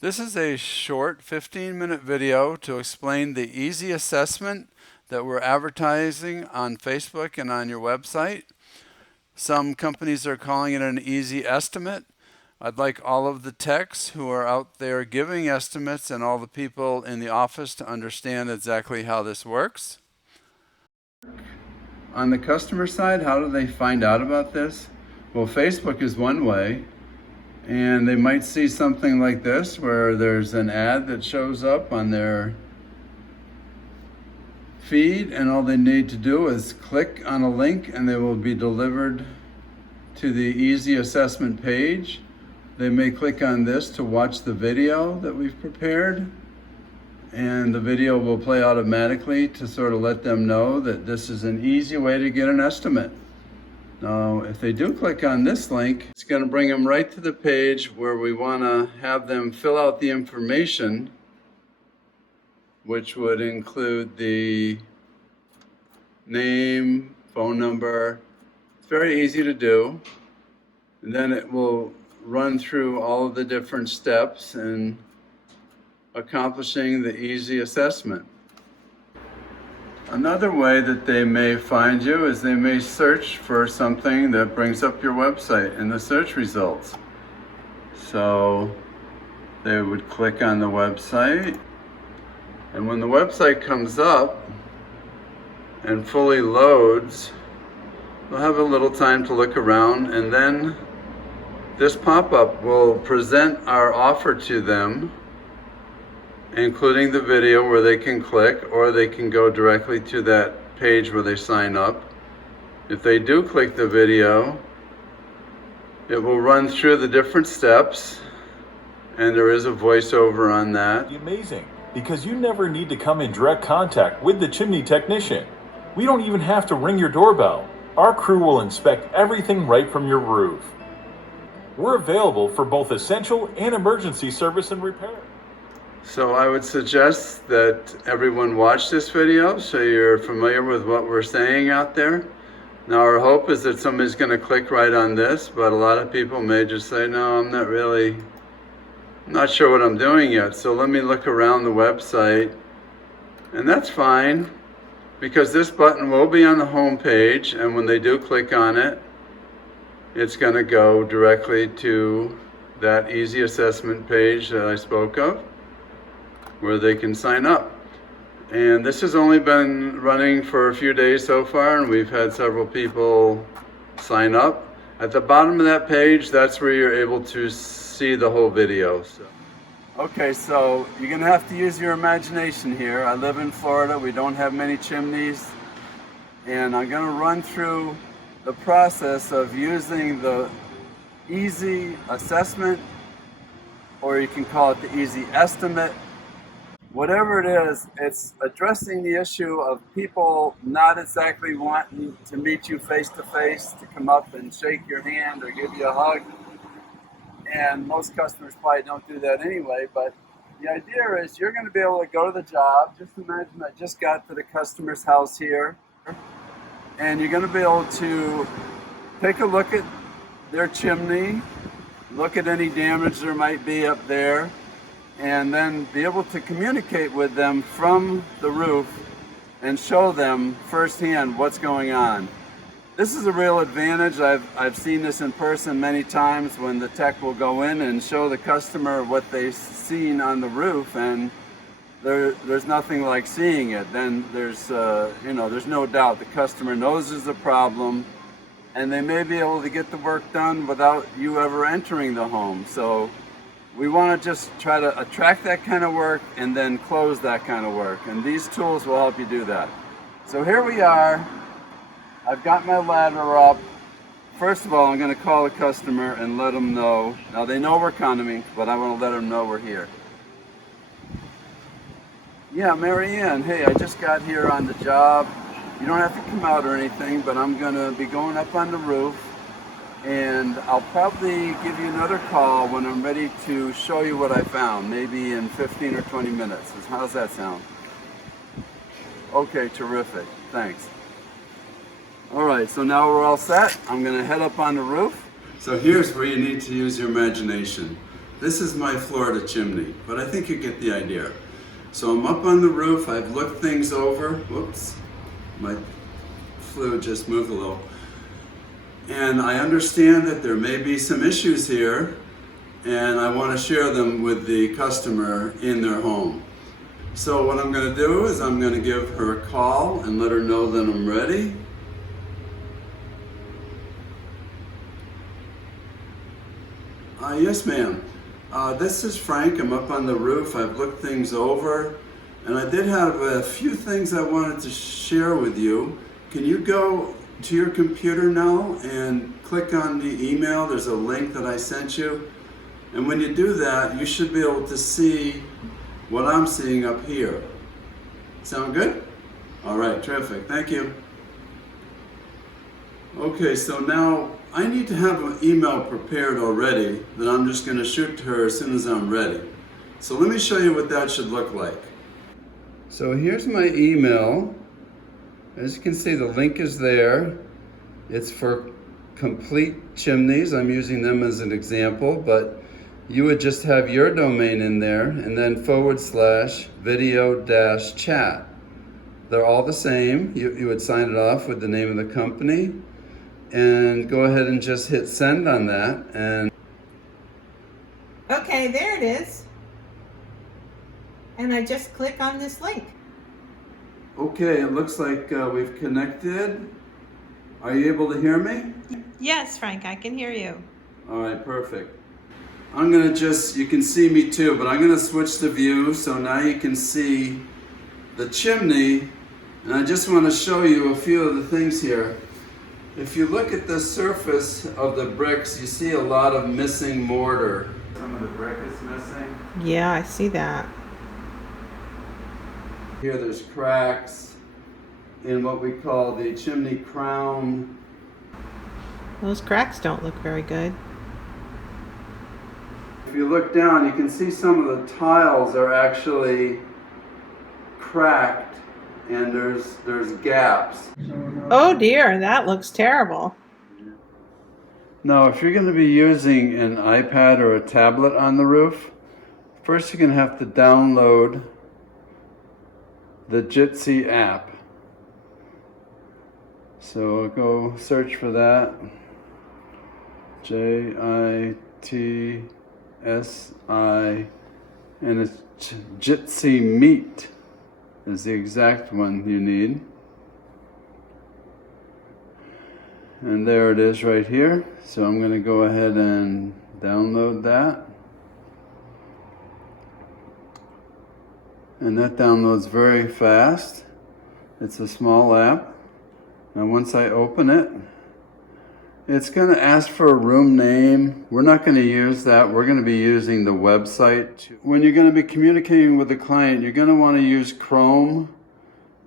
This is a short 15-minute video to explain the easy assessment that we're advertising on Facebook and on your website. Some companies are calling it an easy estimate. I'd like all of the techs who are out there giving estimates and all the people in the office to understand exactly how this works. On the customer side, how do they find out about this? Well, Facebook is one way. And they might see something like this where there's an ad that shows up on their feed, and all they need to do is click on a link and they will be delivered to the easy assessment page. They may click on this to watch the video that we've prepared, and the video will play automatically to sort of let them know that this is an easy way to get an estimate. Now, if they do click on this link, it's going to bring them right to the page where we want to have them fill out the information, which would include the name, phone number. It's very easy to do. And then it will run through all of the different steps in accomplishing the easy assessment. Another way that they may find you is they may search for something that brings up your website in the search results. So they would click on the website, and when the website comes up and fully loads, they'll have a little time to look around, and then this pop-up will present our offer to them, including the video where they can click, or they can go directly to that page where they sign up. If they do click the video, it will run through the different steps, and there is a voiceover on that. Amazing, because you never need to come in direct contact with the chimney technician. We don't even have to ring your doorbell. Our crew will inspect everything right from your roof. We're available for both essential and emergency service and repair. So I would suggest that everyone watch this video so you're familiar with what we're saying out there. Now, our hope is that somebody's going to click right on this, but a lot of people may just say, no, I'm not sure what I'm doing yet, so let me look around the website. And that's fine, because this button will be on the home page, and when they do click on it, it's going to go directly to that easy assessment page that I spoke of, where they can sign up. And this has only been running for a few days so far, and we've had several people sign up. At the bottom of that page, that's where you're able to see the whole video. Okay, so you're gonna have to use your imagination here. I live in Florida, we don't have many chimneys, and I'm gonna run through the process of using the easy assessment, or you can call it the easy estimate. Whatever it is, it's addressing the issue of people not exactly wanting to meet you face to face, to come up and shake your hand or give you a hug. And most customers probably don't do that anyway, but the idea is you're going to be able to go to the job. Just imagine I just got to the customer's house here, and you're going to be able to take a look at their chimney, look at any damage there might be up there, and then be able to communicate with them from the roof and show them firsthand what's going on. This is a real advantage. I've seen this in person many times when the tech will go in and show the customer what they've seen on the roof, and there's nothing like seeing it. Then there's no doubt the customer knows there's a problem, and they may be able to get the work done without you ever entering the home. So we want to just try to attract that kind of work and then close that kind of work. And these tools will help you do that. So here we are. I've got my ladder up. First of all, I'm going to call the customer and let them know. Now they know we're coming, but I want to let them know we're here. Yeah, Mary Ann, hey, I just got here on the job. You don't have to come out or anything, but I'm going to be going up on the roof. And I'll probably give you another call when I'm ready to show you what I found, maybe in 15 or 20 minutes. How's that sound? Okay, terrific. Thanks. All right, so now we're all set. I'm going to head up on the roof. So here's where you need to use your imagination. This is my Florida chimney, but I think you get the idea. So I'm up on the roof, I've looked things over. Whoops, my flue just moved a little. And I understand that there may be some issues here, and I want to share them with the customer in their home. So what I'm going to do is I'm going to give her a call and let her know that I'm ready. Yes, ma'am. This is Frank. I'm up on the roof. I've looked things over, and I did have a few things I wanted to share with you. Can you go to your computer now and click on the email? There's a link that I sent you. And when you do that, you should be able to see what I'm seeing up here. Sound good? All right, terrific. Thank you. Okay, so now I need to have an email prepared already that I'm just going to shoot to her as soon as I'm ready. So let me show you what that should look like. So here's my email. As you can see, the link is there. It's for Complete Chimneys. I'm using them as an example, but you would just have your domain in there and then /video-chat. They're all the same. You would sign it off with the name of the company and go ahead and just hit send on that. And Okay, there it is. And I just click on this link. okay, it looks like we've connected. Are you able to hear me? Yes, Frank, I can hear you. All right, perfect. I'm gonna you can see me too, but I'm gonna switch the view so now you can see the chimney, and I just want to show you a few of the things here. If you look at the surface of the bricks, you see a lot of missing mortar. Some of the brick is missing. Yeah, I see that. Here there's cracks in what we call the chimney crown. Those cracks don't look very good. If you look down, you can see some of the tiles are actually cracked and there's gaps. Oh dear, that looks terrible. Now, if you're going to be using an iPad or a tablet on the roof, first you're going to have to download the Jitsi app. So I'll go search for that. Jitsi, and it's Jitsi Meet is the exact one you need. And there it is right here. So I'm going to go ahead and download that. And that downloads very fast. It's a small app. Now once I open it, it's going to ask for a room name. We're not going to use that. We're going to be using the website. When you're going to be communicating with the client, you're going to want to use Chrome,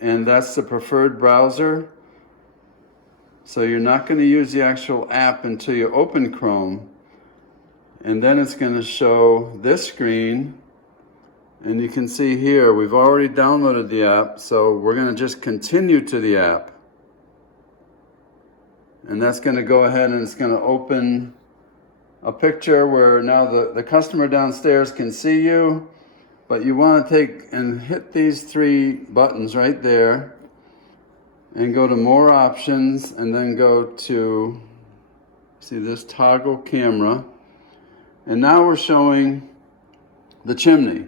and that's the preferred browser. So you're not going to use the actual app until you open Chrome. And then it's going to show this screen. And you can see here, we've already downloaded the app, so we're going to just continue to the app. And that's going to go ahead and it's going to open a picture where now the customer downstairs can see you, but you want to take and hit these three buttons right there and go to more options and then go to, see this toggle camera. And now we're showing the chimney.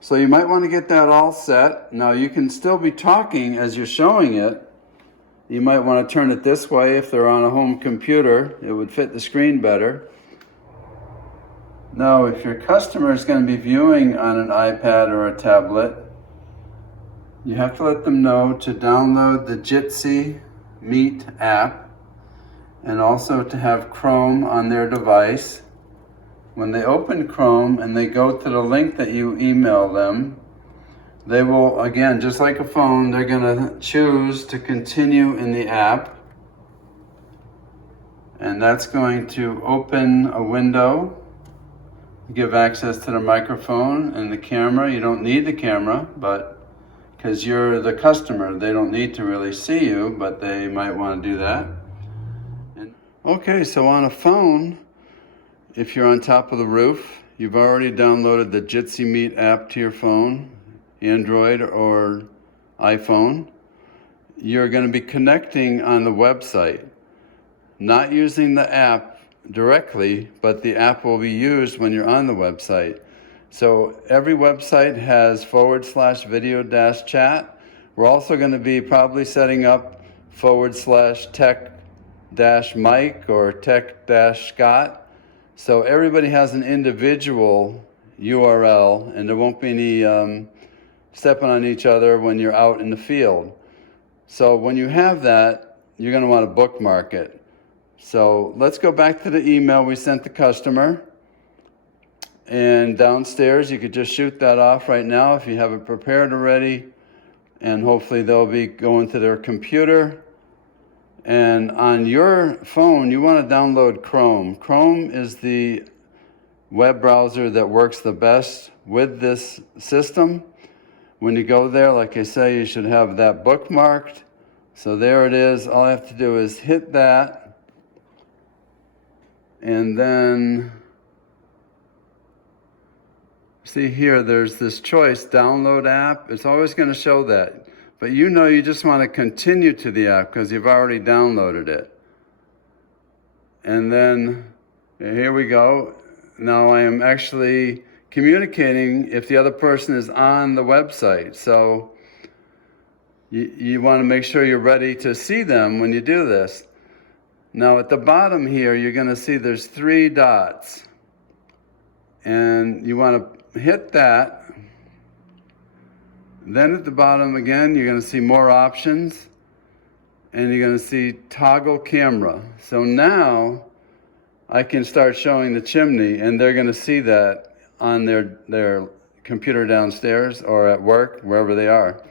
So you might want to get that all set. Now you can still be talking as you're showing it. You might want to turn it this way if they're on a home computer. It would fit the screen better. Now, if your customer is going to be viewing on an iPad or a tablet, you have to let them know to download the Jitsi Meet app and also to have Chrome on their device. When they open Chrome and they go to the link that you email them, they will, again, just like a phone, they're going to choose to continue in the app. And that's going to open a window, give access to the microphone and the camera. You don't need the camera, but because you're the customer, they don't need to really see you, but they might want to do that. Okay, so on a phone, if you're on top of the roof, you've already downloaded the Jitsi Meet app to your phone, Android or iPhone, you're going to be connecting on the website, not using the app directly, but the app will be used when you're on the website. So every website has /video-chat. We're also going to be probably setting up /tech-Mike or tech-Scott. So everybody has an individual URL, and there won't be any stepping on each other when you're out in the field. So when you have that, you're going to want to bookmark it. So let's go back to the email we sent the customer. And downstairs, you could just shoot that off right now if you have it prepared already. And hopefully they'll be going to their computer. And on your phone, you want to download Chrome. Chrome is the web browser that works the best with this system. When you go there, like I say, you should have that bookmarked. So there it is. All I have to do is hit that. And then, see here, there's this choice, download app. It's always going to show that. But you know you just want to continue to the app because you've already downloaded it. And then, here we go. Now I am actually communicating if the other person is on the website. So you want to make sure you're ready to see them when you do this. Now at the bottom here, you're going to see there's 3 dots. And you want to hit that. Then at the bottom again, you're going to see more options. And you're going to see toggle camera. So now I can start showing the chimney, and they're going to see that on their computer downstairs or at work, wherever they are.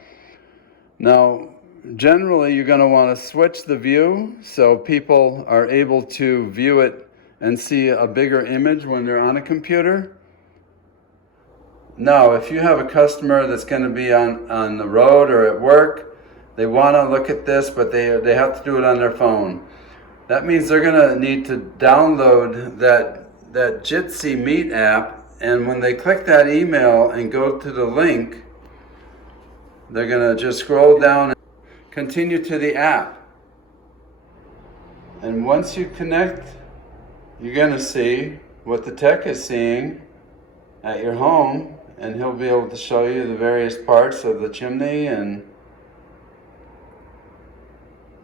Now, generally, you're going to want to switch the view so people are able to view it and see a bigger image when they're on a computer. Now, if you have a customer that's going to be on the road or at work, they want to look at this, but they have to do it on their phone. That means they're going to need to download that Jitsi Meet app, and when they click that email and go to the link, they're going to just scroll down and continue to the app. And once you connect, you're going to see what the tech is seeing at your home, and he'll be able to show you the various parts of the chimney, and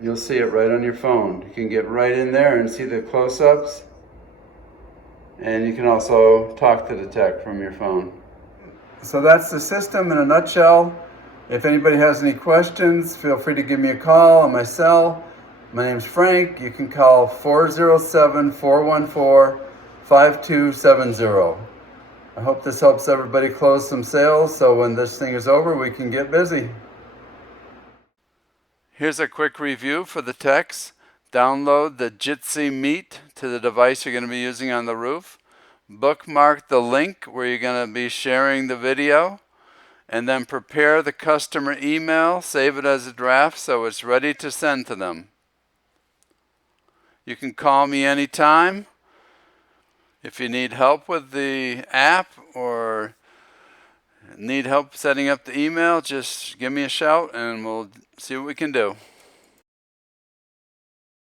you'll see it right on your phone. You can get right in there and see the close-ups, and you can also talk to the tech from your phone. So that's the system in a nutshell. If anybody has any questions, feel free to give me a call on my cell. My name's Frank. You can call 407-414-5270. I hope this helps everybody close some sales so when this thing is over, we can get busy. Here's a quick review for the techs. Download the Jitsi Meet to the device you're going to be using on the roof. Bookmark the link where you're going to be sharing the video. And then prepare the customer email, save it as a draft so it's ready to send to them. You can call me anytime. If you need help with the app or need help setting up the email, just give me a shout and we'll see what we can do.